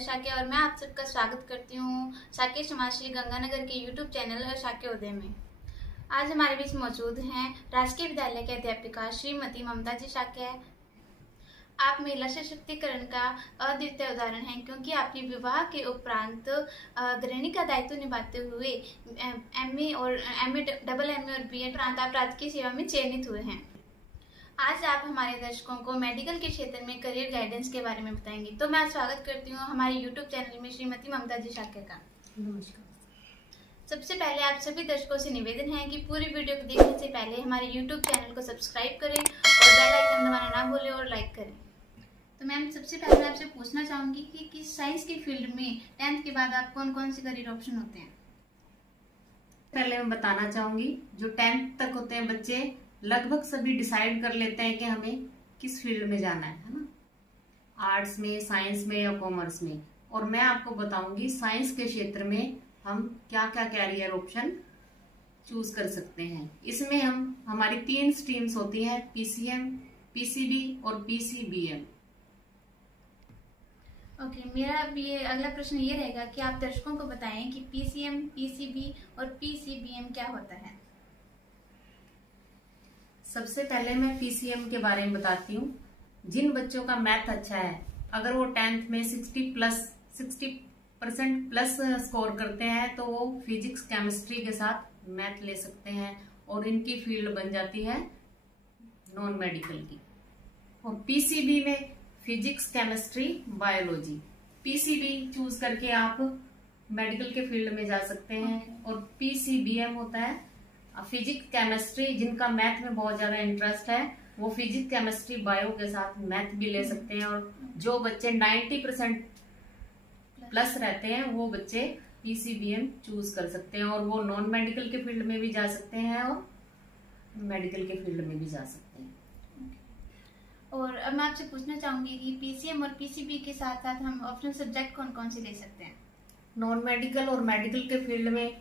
शाक्य और मैं आप सबका स्वागत करती हूँ शाक्य समाजश्री गंगानगर के यूट्यूब चैनल शाक्य उदय में। आज हमारे बीच मौजूद हैं राजकीय विद्यालय की अध्यापिका श्रीमती ममता जी शाक्य। आप महिला सशक्तिकरण का अद्वितीय उदाहरण हैं, क्योंकि आपने विवाह के उपरांत गृहिणी का दायित्व निभाते हुए एमए और डबल एमए और बीएड उपरांत आप राजकीय सेवा में चयनित हुए हैं। आज आप हमारे दर्शकों को मेडिकल के क्षेत्र में करियर गाइडेंस के बारे में बताएंगे। तो मैं स्वागत करती हूँ हमारे यूट्यूब चैनल में श्रीमती ममता जी शाक्य का। नमस्कार। सबसे पहले आप सभी दर्शकों से निवेदन है कि पूरी वीडियो को देखने से पहले हमारे यूट्यूब चैनल को सब्सक्राइब करें और बेल आइकन दबाना ना भूलें और लाइक करें। तो मैम, सबसे पहले मैं आपसे पूछना चाहूंगी कि साइंस की फील्ड में 10th के बाद आप कौन कौन से करियर ऑप्शन होते हैं? पहले मैं बताना चाहूंगी, जो 10th तक होते हैं बच्चे लगभग सभी डिसाइड कर लेते हैं कि हमें किस फील्ड में जाना है ना, आर्ट्स में, साइंस में या कॉमर्स में। और मैं आपको बताऊंगी साइंस के क्षेत्र में हम क्या क्या कैरियर ऑप्शन चूज कर सकते हैं। इसमें हमारी 3 स्ट्रीम्स होती हैं, पीसीएम, पीसीबी और पीसीबीएम। ओके, मेरा अब ये अगला प्रश्न ये रहेगा कि आप दर्शकों को बताएं कि पीसीएम, पीसीबी और पीसीबीएम क्या होता है। सबसे पहले मैं पीसीएम के बारे में बताती हूँ। जिन बच्चों का मैथ अच्छा है, अगर वो 10th में 60% प्लस स्कोर करते हैं तो वो फिजिक्स केमिस्ट्री के साथ मैथ ले सकते हैं और इनकी फील्ड बन जाती है नॉन मेडिकल की। और पीसीबी में physics chemistry biology, PCB choose करके आप मेडिकल के फील्ड में जा सकते हैं। और पीसीबीएम होता है फिजिक्स केमिस्ट्री, जिनका मैथ में बहुत ज्यादा इंटरेस्ट है वो फिजिक्स केमिस्ट्री बायो के साथ मैथ भी ले सकते हैं। और जो बच्चे 90% प्लस रहते हैं वो बच्चे पीसीबीएम चूज कर सकते हैं और वो नॉन मेडिकल के फील्ड में भी जा सकते हैं और मेडिकल के फील्ड में भी जा सकते हैं। और अब मैं आपसे पूछना चाहूंगी कि पीसीएम और पीसीबी के साथ साथ हम ऑप्शनल सब्जेक्ट कौन कौन से ले सकते हैं? नॉन मेडिकल और मेडिकल के फील्ड में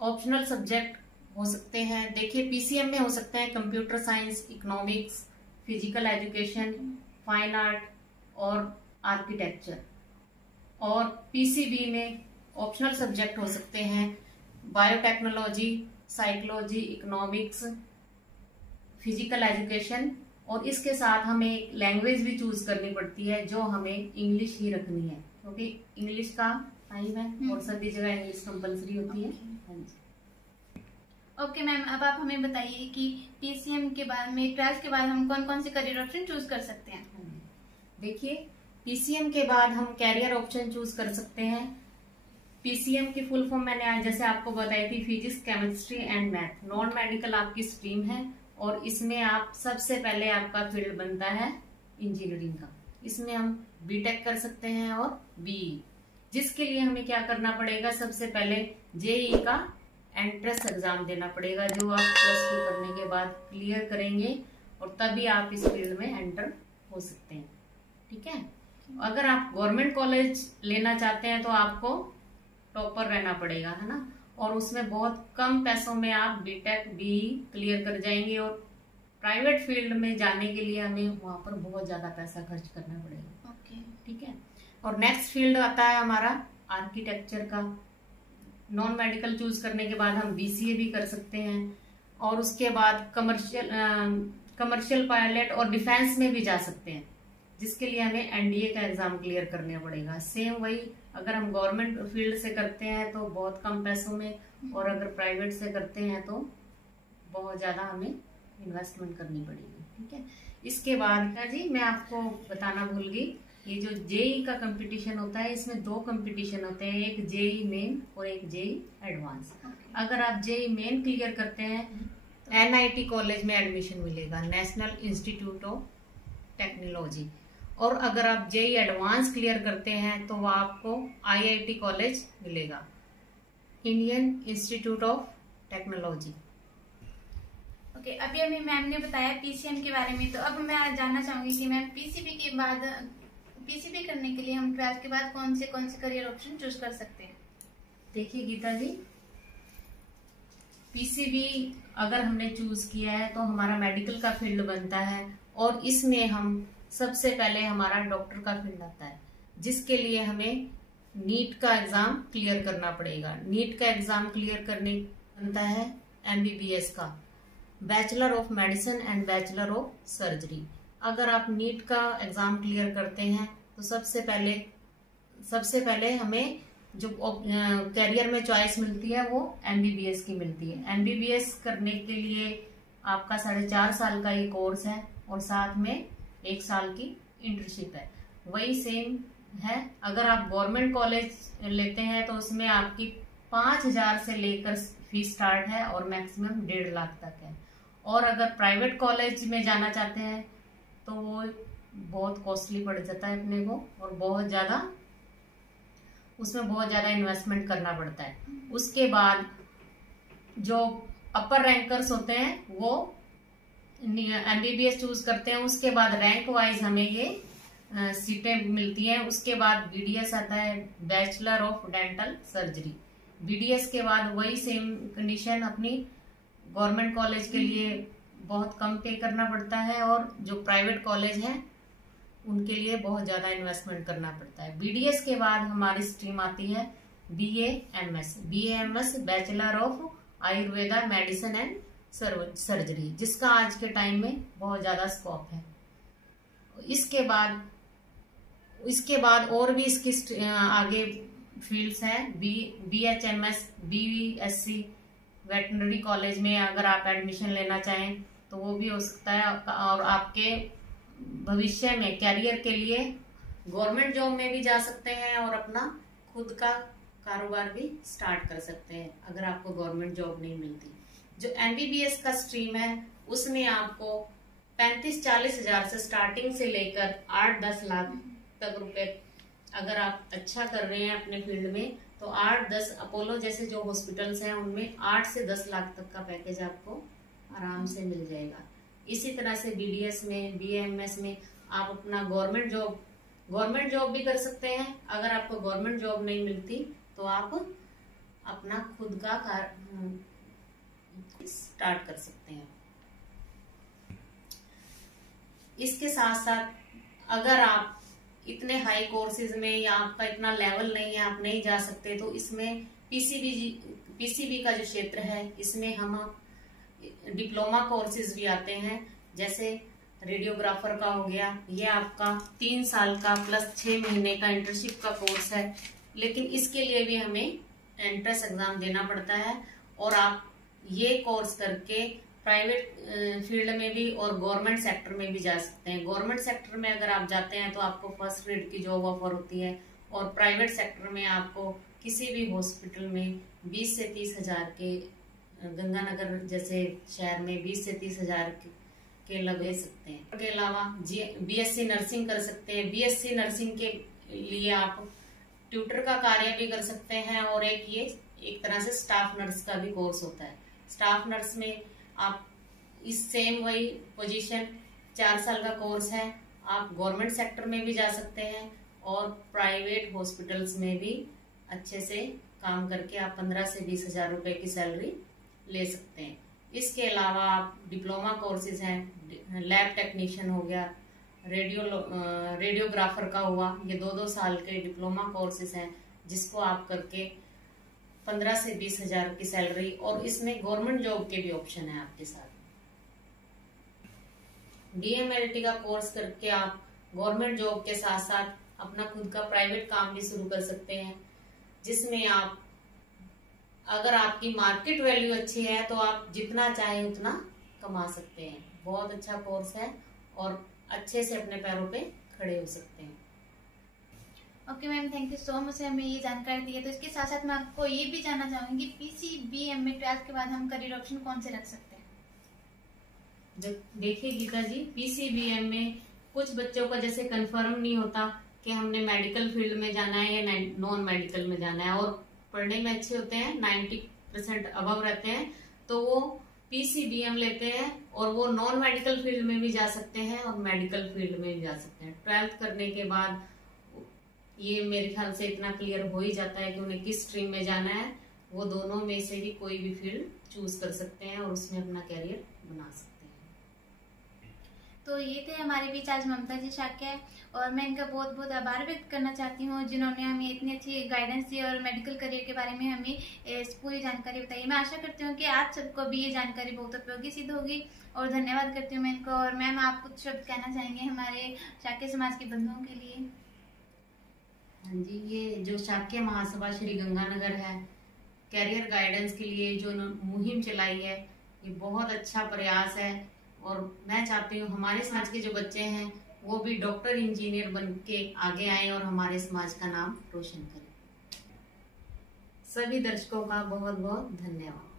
ऑप्शनल सब्जेक्ट हो सकते हैं। देखिए, पीसीएम में हो सकते हैं computer science, economics, physical education, fine art और आर्किटेक्चर। और पीसीबी में ऑप्शनल सब्जेक्ट हो सकते हैं biotechnology, psychology, economics, physical education. और इसके साथ हमें एक लैंग्वेज भी चूज करनी पड़ती है जो हमें इंग्लिश ही रखनी है, क्योंकि इंग्लिश का टाइम है और सभी जगह इंग्लिश कंपलसरी होती है। ओके मैम, अब आप हमें बताइए कि पीसीएम के बाद में 12th के बाद हम कौन कौन से करियर ऑप्शन चूज कर सकते हैं? देखिए, पीसीएम के बाद हम कैरियर ऑप्शन चूज कर सकते हैं। पीसीएम की फुल फॉर्म मैंने आज जैसे आपको बताई थी, physics chemistry and math. Non medical आपकी स्ट्रीम है और इसमें आप सबसे पहले आपका फील्ड बनता है इंजीनियरिंग का। इसमें हम बीटेक कर सकते हैं और बीई, जिसके लिए हमें क्या करना पड़ेगा, सबसे पहले जेईई का एंट्रेंस एग्जाम देना पड़ेगा, जो आप +2 करने के बाद क्लियर करेंगे और तभी आप इस फील्ड में एंटर हो सकते हैं। ठीक है। अगर आप गवर्नमेंट कॉलेज लेना चाहते हैं तो आपको टॉपर रहना पड़ेगा, है ना, और उसमें बहुत कम पैसों में आप बीटेक बीई क्लियर कर जाएंगे। और प्राइवेट फील्ड में जाने के लिए हमें वहां पर बहुत ज्यादा पैसा खर्च करना पड़ेगा। ओके, ठीक है। और नेक्स्ट फील्ड आता है हमारा आर्किटेक्चर का। नॉन मेडिकल चूज करने के बाद हम बीसीए भी कर सकते हैं और उसके बाद कमर्शियल पायलट और डिफेंस में भी जा सकते हैं, जिसके लिए हमें एनडीए का एग्जाम क्लियर करना पड़ेगा। सेम वही, अगर हम गवर्नमेंट फील्ड से करते हैं तो बहुत कम पैसों में, और अगर प्राइवेट से करते हैं तो बहुत ज्यादा हमें इन्वेस्टमेंट करनी पड़ेगी। ठीक है। इसके बाद जी मैं आपको बताना भूल गई, ये जो जेई का कंपटीशन होता है, इसमें 2 कंपटीशन होते हैं, एक जेई मेन और एक जेई एडवांस। अगर आप जेई मेन क्लियर करते हैं तो एनआईटी कॉलेज में एडमिशन मिलेगा, नेशनल इंस्टीट्यूट ऑफ टेक्नोलॉजी। और अगर आप जेई एडवांस क्लियर करते हैं तो वह आपको आईआईटी कॉलेज मिलेगा, Indian institute of technology. Okay, अभी अभी मैम ने बताया पीसीएम के बारे में, तो अब मैं जानना चाहूंगी कि मैम पीसीबी करने के लिए हम 12th के बाद कौन से करियर ऑप्शन चूज कर सकते हैं? देखिए गीता जी, पीसीबी अगर हमने चूज किया है तो हमारा मेडिकल का फील्ड बनता है और इसमें हम सबसे पहले हमारा डॉक्टर का फील्ड आता है। जिसके लिए हमें नीट का एग्जाम क्लियर करना पड़ेगा। नीट का एग्जाम क्लियर करने बनता है MBBS का, bachelor of medicine and bachelor of surgery. अगर आप नीट का एग्जाम क्लियर करते हैं तो सबसे पहले हमें जो कैरियर में चॉइस मिलती है वो MBBS की मिलती है। MBBS करने के लिए आपका 4.5 साल का ये कोर्स है और साथ में 1 साल की इंटर्नशिप है। वही सेम है। अगर आप गवर्नमेंट कॉलेज लेते हैं तो उसमें आपकी 5,000 से लेकर फीस स्टार्ट है और मैक्सिमम 1.5 लाख तक है। और अगर प्राइवेट कॉलेज में जाना चाहते हैं तो वो बहुत कॉस्टली पड़ जाता है अपने को, और उसमें बहुत ज्यादा इन्वेस्टमेंट करना पड़ता है। उसके बाद जो अपर रैंकर्स होते हैं वो MBBS चूज करते हैं। उसके बाद रैंक वाइज हमें ये सीटें मिलती हैं। उसके बाद BDS आता है, bachelor of dental surgery. BDS के बाद वही सेम कंडीशन अपनी गवर्नमेंट कॉलेज के लिए बहुत कम पे करना पड़ता है, और जो प्राइवेट कॉलेज है उनके लिए बहुत ज्यादा इन्वेस्टमेंट करना पड़ता है। BDS के बाद हमारी स्ट्रीम आती है BAMS bachelor of Ayurveda medicine and surgery, जिसका आज के टाइम में बहुत ज्यादा स्कोप है। इसके बाद और भी इसकी आगे फील्ड्स हैं। BHMS, BSc वेटनरी कॉलेज में अगर आप एडमिशन लेना चाहें तो वो भी हो सकता है, और आपके भविष्य में कैरियर के लिए गवर्नमेंट जॉब में भी जा सकते हैं और अपना खुद का कारोबार भी स्टार्ट कर सकते हैं अगर आपको गवर्नमेंट जॉब नहीं मिलती। जो MBBS का स्ट्रीम है उसमें आपको 35-40 हजार से स्टार्टिंग से लेकर 8-10 लाख तक रुपए, अगर आप अच्छा कर रहे हैं अपने फील्ड में तो 8-10 अपोलो जैसे जो हॉस्पिटल्स हैं उनमें 8 से 10 लाख तक का पैकेज आपको आराम से मिल जाएगा। इसी तरह से BDS में, BAMS में आप अपना गवर्नमेंट जॉब भी कर सकते हैं। अगर आपको गवर्नमेंट जॉब नहीं मिलती तो आप अपना खुद का स्टार्ट कर सकते हैं। इसके साथ साथ अगर आप इतने हाई कोर्सेज में या आपका इतना लेवल नहीं है, आप नहीं जा सकते, तो इसमें PCB का जो क्षेत्र है इसमें हम डिप्लोमा कोर्सेज भी आते हैं। जैसे रेडियोग्राफर का हो गया, ये आपका 3 साल का प्लस 6 महीने का इंटर्नशिप का कोर्स है, लेकिन इसके लिए भी हमें एंट्रेंस एग्जाम देना पड़ता है। और आप ये कोर्स करके प्राइवेट फील्ड में भी और गवर्नमेंट सेक्टर में भी जा सकते हैं। गवर्नमेंट सेक्टर में अगर आप जाते हैं तो आपको फर्स्ट ग्रेड की जॉब ऑफर होती है, और प्राइवेट सेक्टर में आपको किसी भी हॉस्पिटल में 20 से 30 हजार के, गंगानगर जैसे शहर में 20 से 30 हजार के लगे सकते हैं। इसके अलावा BSc नर्सिंग कर सकते हैं। BSc नर्सिंग के लिए आप ट्यूटर का कार्य भी कर सकते हैं, और एक तरह से स्टाफ नर्स का भी कोर्स होता है। स्टाफ नर्स में आप इस सेम वही पोजीशन 4 साल का कोर्स है। आप गवर्नमेंट सेक्टर में भी जा सकते हैं और प्राइवेट हॉस्पिटल्स में भी अच्छे से काम करके आप 15 से 20 हजार रुपए की सैलरी ले सकते हैं। इसके अलावा आप डिप्लोमा कोर्सेज हैं, लैब टेक्नीशियन हो गया, रेडियोग्राफर का हुआ, ये 2-2 साल के डिप्लोमा कोर्सेज हैं जिसको आप करके 15 से 20 हजार की सैलरी, और इसमें गवर्नमेंट जॉब के भी ऑप्शन है आपके साथ। DMLT का कोर्स करके आप गवर्नमेंट जॉब के साथ साथ अपना खुद का प्राइवेट काम भी शुरू कर सकते हैं, जिसमें आप अगर आपकी मार्केट वैल्यू अच्छी है तो आप जितना चाहे उतना कमा सकते हैं। बहुत अच्छा कोर्स है और अच्छे से अपने पैरों पे खड़े हो सकते हैं। Okay ma'am, thank you so much हमें ये जानकारी दी है। तो इसके साथ साथ मैं आपको ये भी जानना चाहूंगी, PCBM में 12th के बाद हम करियर ऑप्शन कौन से रख सकते हैं? देखिए गीता जी, PCBM में कुछ बच्चों का जैसे कंफर्म नहीं होता कि हमने मेडिकल फील्ड में जाना है या नॉन मेडिकल में जाना है, और पढ़ने में अच्छे होते हैं, 90% अबव रहते हैं, तो वो PCBM लेते हैं और वो नॉन मेडिकल फील्ड में भी जा सकते हैं और मेडिकल फील्ड में भी जा सकते हैं। 12th करने के बाद ये मेरे ख्याल से इतना क्लियर हो ही जाता है कि उन्हें किस स्ट्रीम में जाना है। वो दोनों में से भी कोई भी फील्ड चूज कर सकते हैं और उसमें अपना कैरियर बना सकते हैं। तो ये थे हमारे बीच आज ममता जी शाक्य, और मैं इनका बहुत बहुत आभार व्यक्त करना चाहती हूँ जिन्होंने हमें इतनी अच्छी गाइडेंस दी और मेडिकल करियर के बारे में हमें पूरी जानकारी बताई। मैं आशा करती हूँ कि आप सबको भी ये जानकारी बहुत उपयोगी सिद्ध होगी, और धन्यवाद करती हूँ मैं इनको। और मैम, आप कुछ शब्द कहना चाहेंगे हमारे शाक्य समाज के बंधुओं के लिए? हाँ जी, ये जो शाक्य महासभा श्री गंगानगर है, कैरियर गाइडेंस के लिए जो मुहिम चलाई है, ये बहुत अच्छा प्रयास है। और मैं चाहती हूँ हमारे समाज के जो बच्चे हैं वो भी डॉक्टर इंजीनियर बन के आगे आए और हमारे समाज का नाम रोशन करें। सभी दर्शकों का बहुत बहुत धन्यवाद।